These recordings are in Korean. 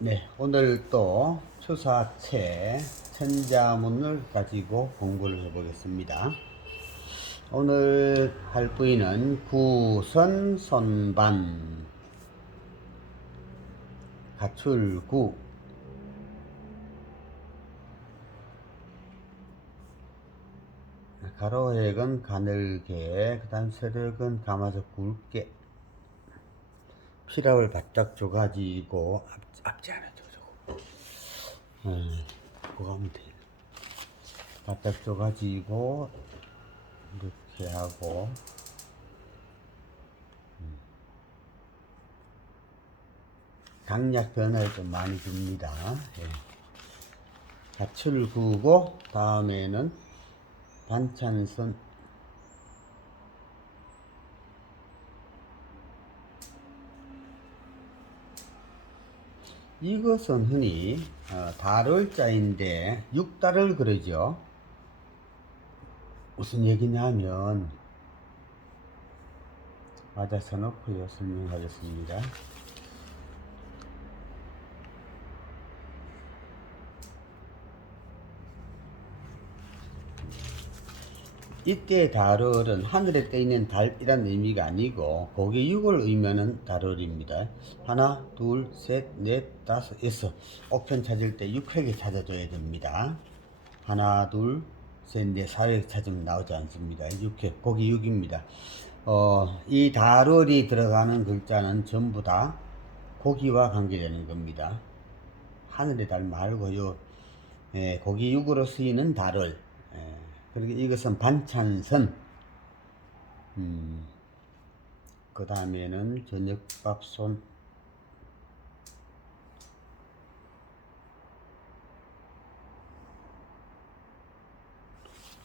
네, 오늘 또 추사체 천자문을 가지고 공부를 해보겠습니다. 오늘 할 부위는 구선 선반 가출구 가로획은 가늘게 그 다음 세력은 감아서 굵게 피랍을 바짝 줘가지고 앞, 앞지 줘 저거 음, 그거 하면 돼 바짝 줘가지고 이렇게 하고 음. 강약 변화를 좀 많이 줍니다 예. 밭을 구고 다음에는 반찬선 이것은 흔히 어, 달을 자인데 육달을 그러죠. 무슨 얘기냐면 맞아 서놓고요 설명하겠습니다. 이때 달월은 하늘에 떠 있는 달이란 의미가 아니고 거기 육을 의미하는 달월입니다. 하나, 둘, 셋, 넷, 다섯, 여섯. 옥편 찾을 때 육획에 찾아줘야 됩니다. 하나, 둘, 셋, 넷, 사획 찾으면 나오지 않습니다. 육획, 거기 육입니다. 어, 이 달월이 들어가는 글자는 전부 다 고기와 관계되는 겁니다. 하늘의 달 말고요. 예, 고기 육으로 쓰이는 달월. 예, 그리고 이것은 반찬선. 음, 그 다음에는 저녁밥손.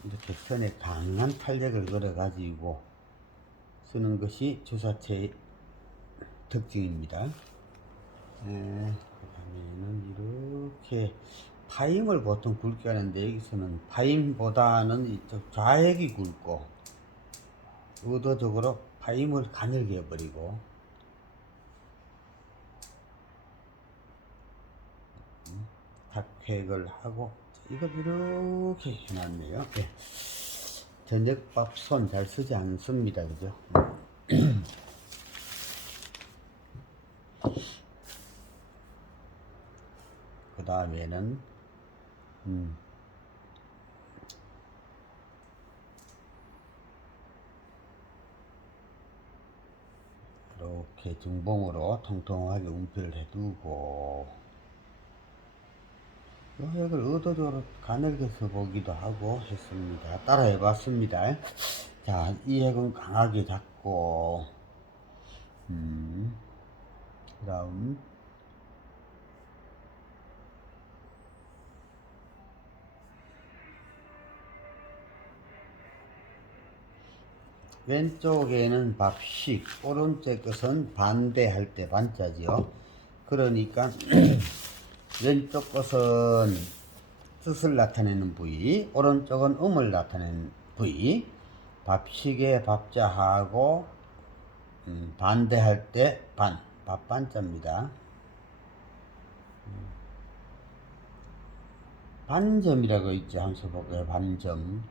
이렇게 선에 강한 탄력을 걸어가지고 쓰는 것이 주사체의 특징입니다. 네, 그 다음에는 이렇게 파임을 보통 굵게 하는데 여기서는 파임보다는 좌획이 굵고 의도적으로 파임을 가늘게 해버리고 음, 탁획을 하고 이거 이렇게 해놨네요. 예. 저녁밥 손 잘 쓰지 않습니다, 그죠? 그 다음에는 음, 이렇게 중봉으로 통통하게 움표를 해두고 이 핵을 의도적으로 가늘게 써보기도 하고 했습니다. 따라 해 봤습니다. 자, 이 핵은 강하게 잡고 음, 그 다음 왼쪽에는 밥식, 오른쪽 것은 반대할 때 반자지요. 그러니까 왼쪽 것은 뜻을 나타내는 부위, 오른쪽은 음을 나타내는 부위. 밥식의 밥자하고 음, 반대할 때 반, 밥반자입니다. 음. 반점이라고 있지, 함수 볼까요? 반점.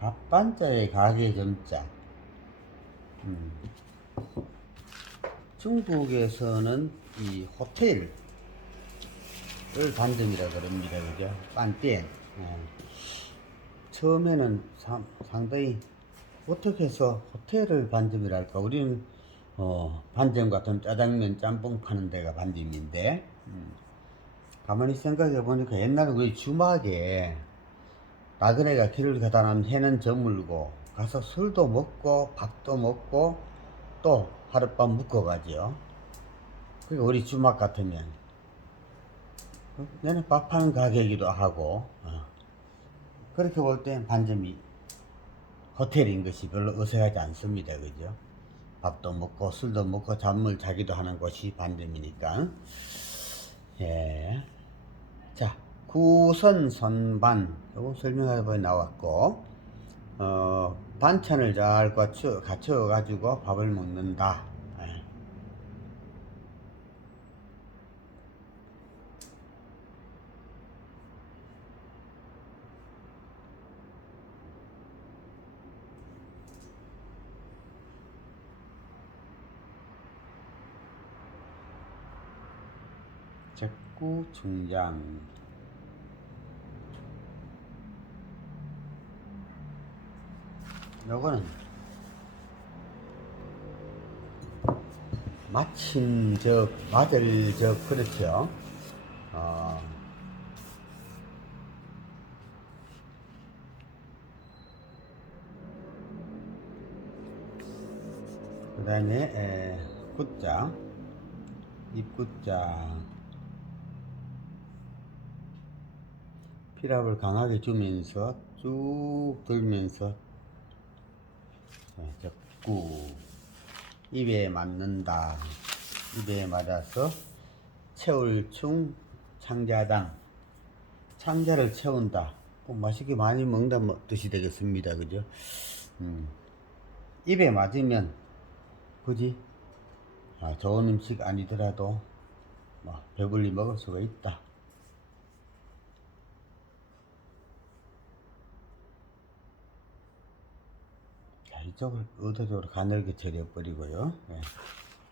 밥 반자의 가게 점자. 음. 중국에서는 이 호텔을 반점이라 그럽니다. 그죠? 반店. 예. 처음에는 상, 상당히 어떻게 해서 호텔을 반점이라 할까? 우리는 어, 반점 같은 짜장면 짬뽕 파는 데가 반점인데 음. 가만히 생각해 보니까 옛날에 우리 주막에 나그네가 길을 가다 나면 해는 저물고 가서 술도 먹고 밥도 먹고 또 하룻밤 묵고 가지요. 그게 우리 주막 같으면 내는 밥 파는 가게이기도 하고 어. 그렇게 볼땐 반점이 호텔인 것이 별로 어색하지 않습니다. 그죠? 밥도 먹고 술도 먹고 잠을 자기도 하는 곳이 반점이니까 예. 자, 구선 선반 요거 설명해 보니 나왔고 어 반찬을 잘 갖춰 갖춰 가지고 밥을 먹는다. 예. 적구 중장 요거는 마침 적 맞을 적 그렇죠? 어, 그 다음에 굿자 입굿자. 피랍을 강하게 주면서 쭉 들면서 자, 적구 입에 맞는다. 입에 맞아서 채울 충 창자당. 창자를 채운다. 꼭 맛있게 많이 먹는다 뭐 뜻이 되겠습니다. 그죠? 음. 입에 맞으면 굳이 아, 좋은 음식 아니더라도 뭐 배불리 먹을 수가 있다 자, 이쪽을 의도적으로 가늘게 절여버리고요. 예.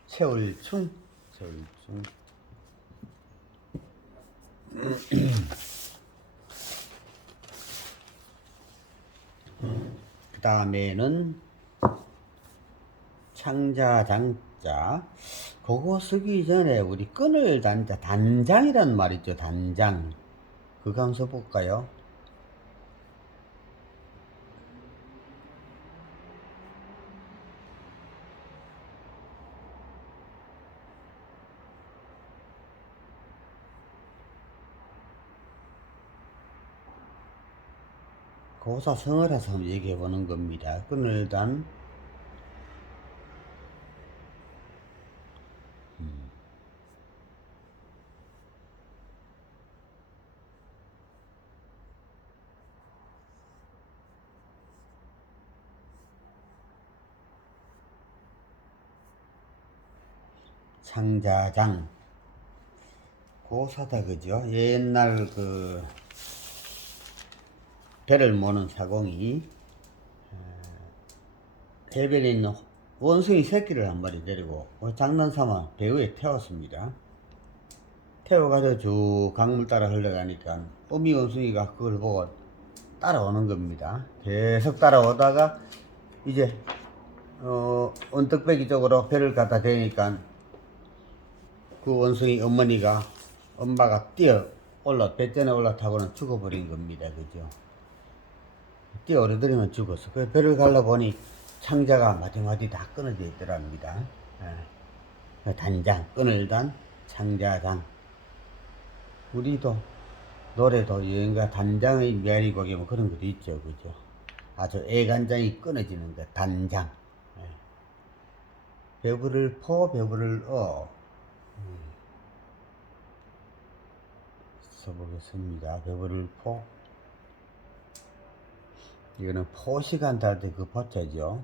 채울충, 채울충. 그 다음에는 창자 장자. 그거 쓰기 전에 우리 끈을 단자, 단장이란 말 있죠, 단장. 그거 한번 써볼까요? 고사성어라서 한번 얘기해 보는 겁니다. 끈을 단 음. 창자장 고사다 그죠? 옛날 그 배를 모는 사공이 어, 해변에 있는 원숭이 새끼를 한 마리 데리고 어, 장난삼아 배 위에 태웠습니다. 태워가지고 쭉 강물 따라 흘러가니까 어미 원숭이가 그걸 보고 따라오는 겁니다. 계속 따라오다가 이제 어, 언덕배기 쪽으로 배를 갖다 대니까 그 원숭이 어머니가 엄마가 뛰어 올라 배전에 올라타고는 죽어버린 겁니다. 그죠? 뛰어 오르더니만 죽었어. 그 배를 갈라 보니 창자가 마디마디 다 끊어져 있더랍니다. 예. 단장, 끈을 단 창자장. 우리도 노래도 여행가 단장의 메아리곡이 뭐 그런 것도 있죠. 그죠? 아주 애간장이 끊어지는 거, 단장. 예. 배부를 포, 배부를 어. 음. 써보겠습니다. 배부를 포. 이거는 포시간 달때그 포자죠.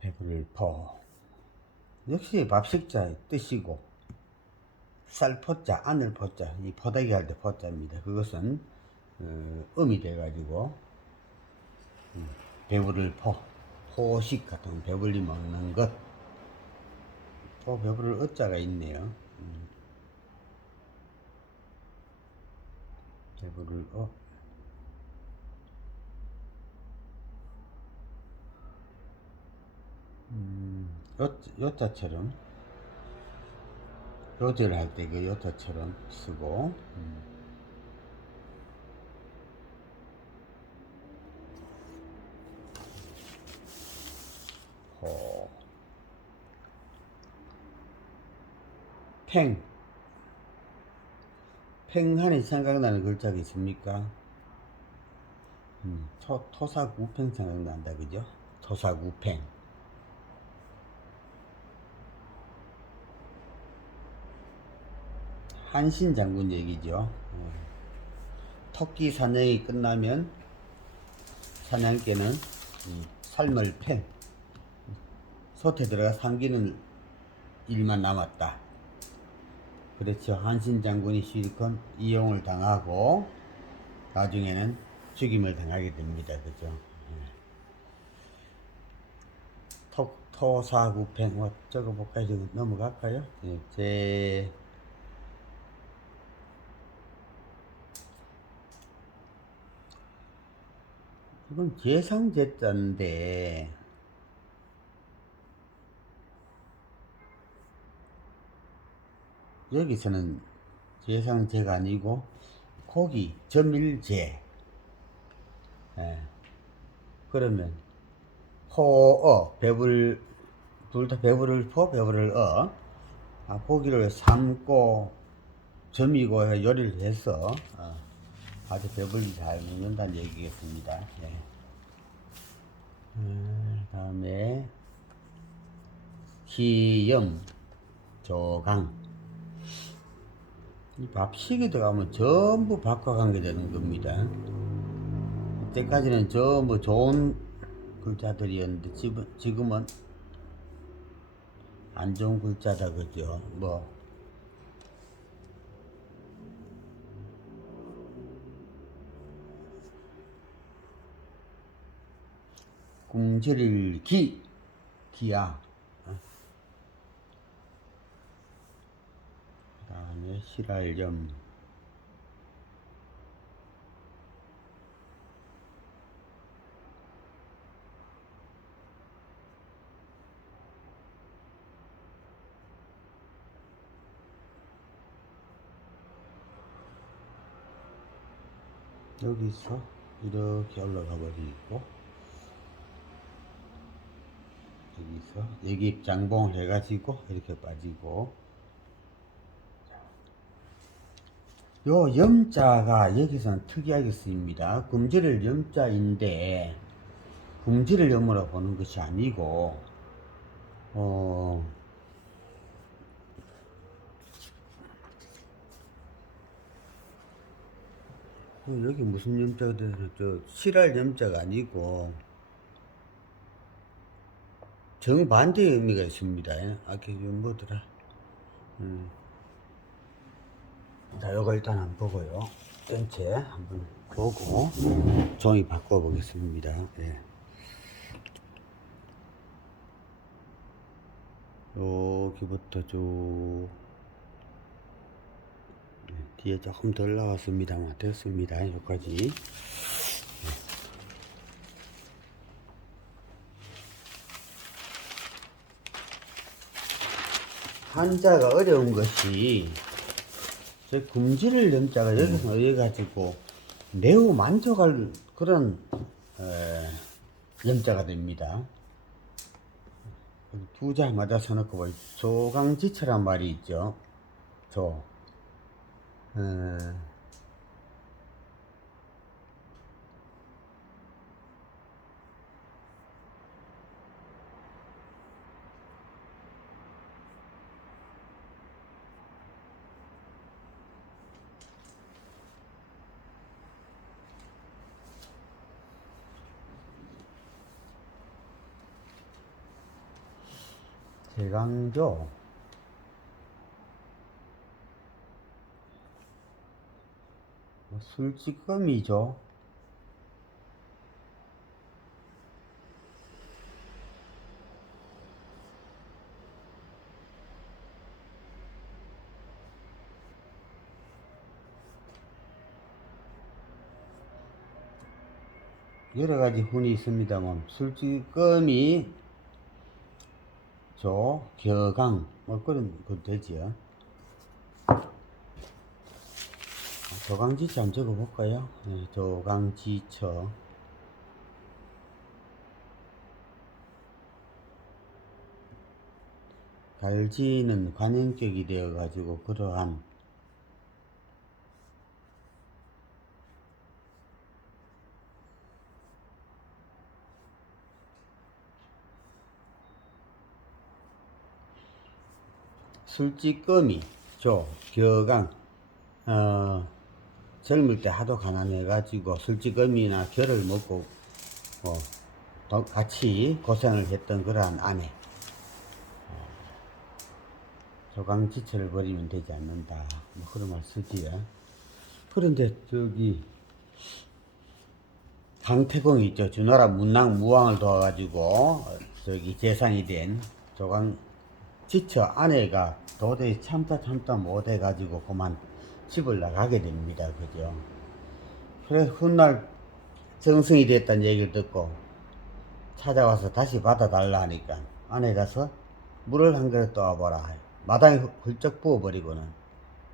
배불을 포. 역시 밥식자의 뜻이고 쌀 포자, 아늘 포자, 이 포대기 할 때 포자입니다. 그것은 어, 음이 돼가지고 음, 배부를 포, 포식 같은 거, 배불리 먹는 것. 또 배부를 어자가 있네요. 음. 배부를 어. 음, 요, 요자처럼 요제를 할때 그 요자처럼 쓰고 음. 팽. 팽하니 생각나는 글자가 있습니까? 음, 토, 토사구팽 생각난다 그죠? 토사구팽 한신 장군 얘기죠. 어. 토끼 사냥이 끝나면 사냥개는 이 삶을 팬 솥에 들어가 삼기는 일만 남았다. 그렇죠. 한신 장군이 실컷 이용을 당하고 나중에는 죽임을 당하게 됩니다. 그죠? 예. 토, 토사구팽 뭐 적어볼까요? 지금 넘어갈까요? 예, 제 이건 제상제자인데 여기서는 제상제가 아니고 고기 점일제 예. 그러면 포어 배불 둘 다 배부를 포 배부를 어 아, 고기를 삶고 점이고 해 요리를 해서 어, 아주 배불리 잘 먹는다는 얘기겠습니다. 네. 음, 다음에 기염 조강 이 밥식이 들어가면 전부 밥과 관계되는 겁니다. 이때까지는 전부 좋은 글자들이었는데 지금, 지금은 안 좋은 글자다 그죠? 뭐 궁지를 기 기야 어? 그다음에 실알점 여기서 이렇게 올라가 버리고. 여기서 여기 장봉을 해가지고 이렇게 빠지고 요 염자가 여기서는 특이하게 쓰입니다. 금지를 염자인데 금지를 염으로 보는 것이 아니고 어 어, 여기 무슨 염자가 저 실할 염자가 아니고 정반대의 의미가 있습니다. 예. 아까 그 뭐더라? 음. 자, 요거 일단 한번 보고요. 전체 한번 보고 종이 바꿔보겠습니다. 예. 여기부터 쭉 예, 뒤에 조금 덜 나왔습니다만 됐습니다. 여기까지. 한자가 어려운 것이 저 금지를 염자가 여기서 의해가지고 매우 만족할 그런 에, 염자가 됩니다. 두 자마다 써놓고 보 조강지처란 말이 있죠. 조. 에, 대강조. 뭐 술찌꺼미죠. 여러 가지 훈이 있습니다만 술찌꺼미 조, 겨강 뭐 그런 거 되지요. 조강지처 한번 적어볼까요? 네, 조강지처 갈지는 관행격이 되어 가지고 그러한 술찌꺼미, 조, 겨강, 어, 젊을 때 하도 가난해가지고 술찌꺼미나 결을 먹고, 어, 또 같이 고생을 했던 그러한 아내. 어, 조강지처를 버리면 되지 않는다. 뭐 그런 말 쓰지요. 그런데 저기, 강태공이 있죠. 주나라 문왕 무왕을 도와가지고 어, 저기 재상이 된 조강 지처 아내가 도저히 참다 참다 못해가지고 그만 집을 나가게 됩니다. 그죠? 그래 훗날 정승이 됐다는 얘기를 듣고 찾아와서 다시 받아달라 하니까 안에 가서 물을 한 그릇 떠와보라. 마당에 훌쩍 부어버리고는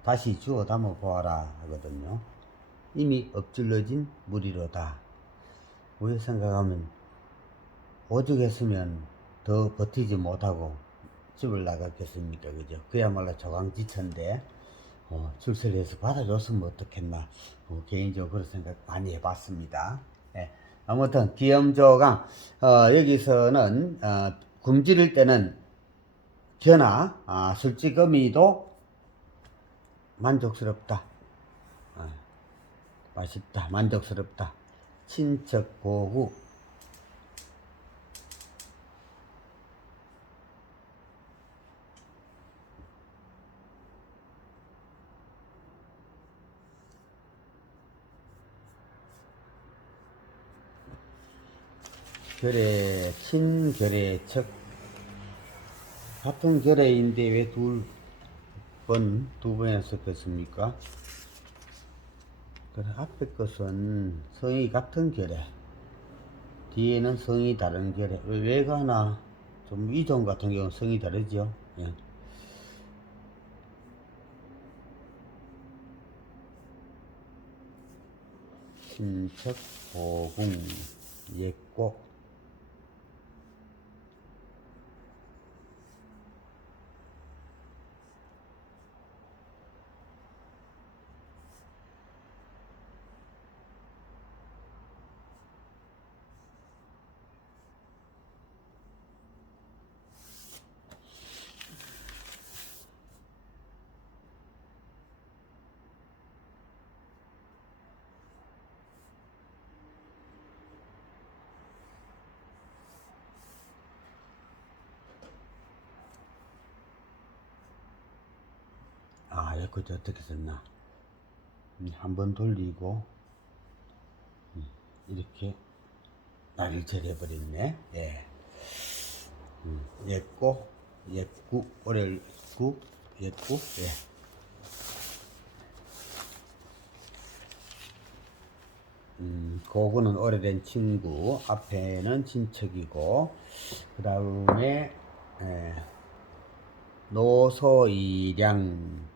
다시 주워 담아 보아라 하거든요. 이미 엎질러진 물이로다. 우리 생각하면 오죽했으면 더 버티지 못하고 집을 나갔겠습니까? 그죠? 그야말로 조강지천데 어, 출세를 해서 받아줬으면 어떻겠나? 어, 개인적으로 그런 생각 많이 해봤습니다. 예. 아무튼 기염조강 어, 여기서는 어, 굶지를 때는 견아 아, 술찌거미도 만족스럽다. 어, 맛있다. 만족스럽다. 친척 보후 결의 친 결의 척 같은 결의인데 왜 둘 번 두 번이나 섞었습니까? 그래 앞에 것은 성이 같은 결의 뒤에는 성이 다른 결의 왜, 왜 가나 좀 이종 같은 경우는 성이 다르죠 예. 친척 보궁 예고 아, 여기 어떻게 썼나? 한번 돌리고, 음, 이렇게 날일절 해버렸네. 예. 음, 옛고, 옛구, 오렐구, 옛구, 예. 음, 그거는 오래된 친구, 앞에는 친척이고, 그 다음에, 예, 노소이량,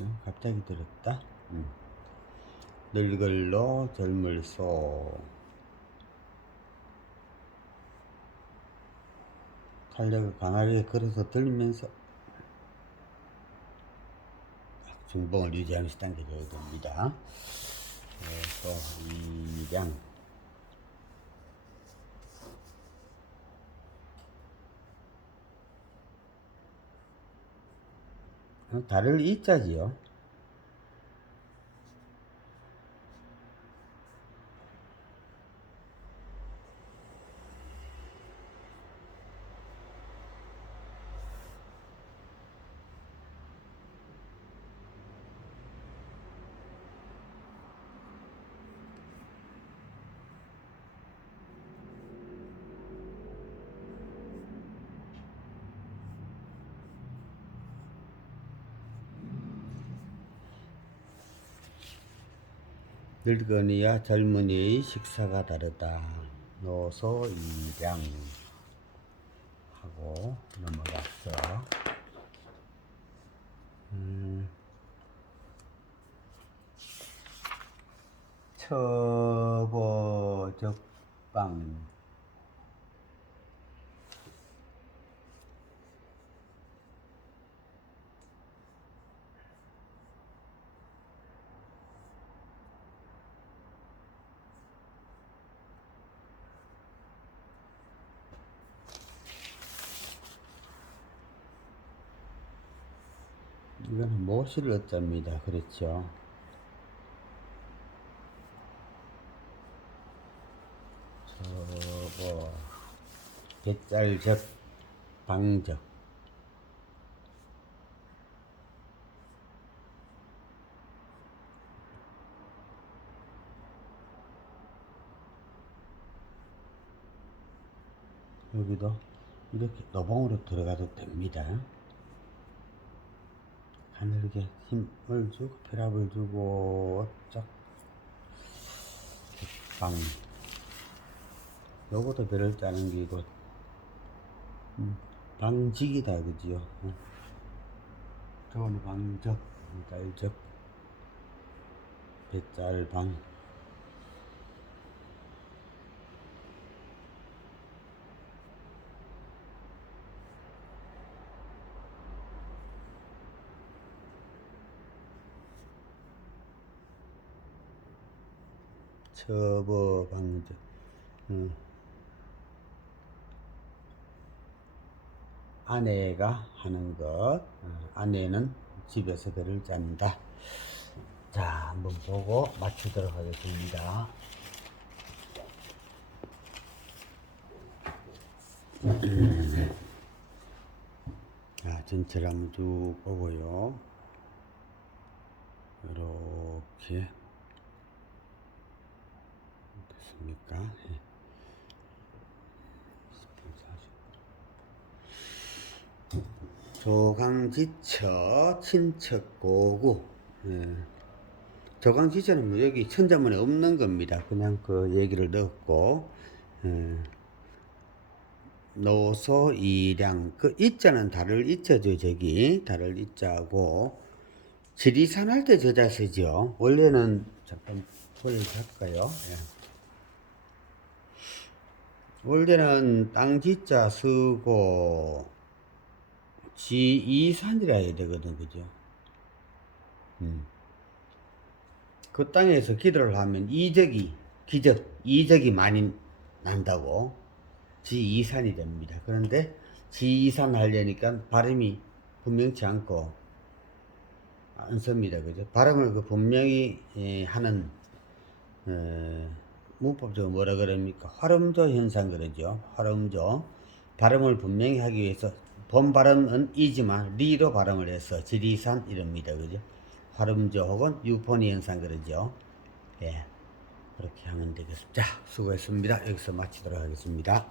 어, 갑자기 들었다. 음. 늙을로 젊을 소. 탄력을 강하게 걸어서 들면서 중봉을 유지하면서 당겨줘야 됩니다. 그래서 이량 달을 이자지요. 늙은이와 젊은이의 식사가 다르다. 노소 이량 하고 넘어갔어. 음. 처보적방 이거는 모실 어자입니다. 그렇죠. 저거 뱃살적 방적 여기도 이렇게 노봉으로 들어가도 됩니다. 가늘게 힘을 주고 혈압을 주고 쫙 방. 요것도 별을 짜는 게 이거 음, 방직이다 그지요. 어. 저거는 방적, 짤적, 배짤방. 처버 방적. 음. 아내가 하는 것. 어, 아내는 집에서 배를 짠다. 자, 한번 보고 맞추도록 하겠습니다. 자, 전체를 한번 쭉 보고요. 이렇게 됐습니까? 예. 10분 40. 조강지처 친척고구 예. 조강지처는 뭐 여기 천자문에 없는 겁니다. 그냥 그 얘기를 넣었고 예. 노소 이량 그 이자는 달을 이자죠 저기 달을 이자고 지리산 할 때 저자 쓰죠. 원래는 잠깐 보여줄까요? 예. 원래는 땅 지자 쓰고 지이산이라 해야 되거든, 그죠? 음. 그 땅에서 기도를 하면 이적이, 기적, 이적이 많이 난다고 지이산이 됩니다. 그런데 지이산 하려니까 발음이 분명치 않고 안 씁니다. 그죠? 발음을 그 분명히 예, 하는, 어, 문법적으로 뭐라 그럽니까? 활음조 현상 그러죠. 활음조. 발음을 분명히 하기 위해서 본 발음은 이지만 리로 발음을 해서 지리산 이럽니다. 그죠? 활음조 혹은 유포니 현상 그러죠. 예. 그렇게 하면 되겠습니다. 자, 수고했습니다. 여기서 마치도록 하겠습니다.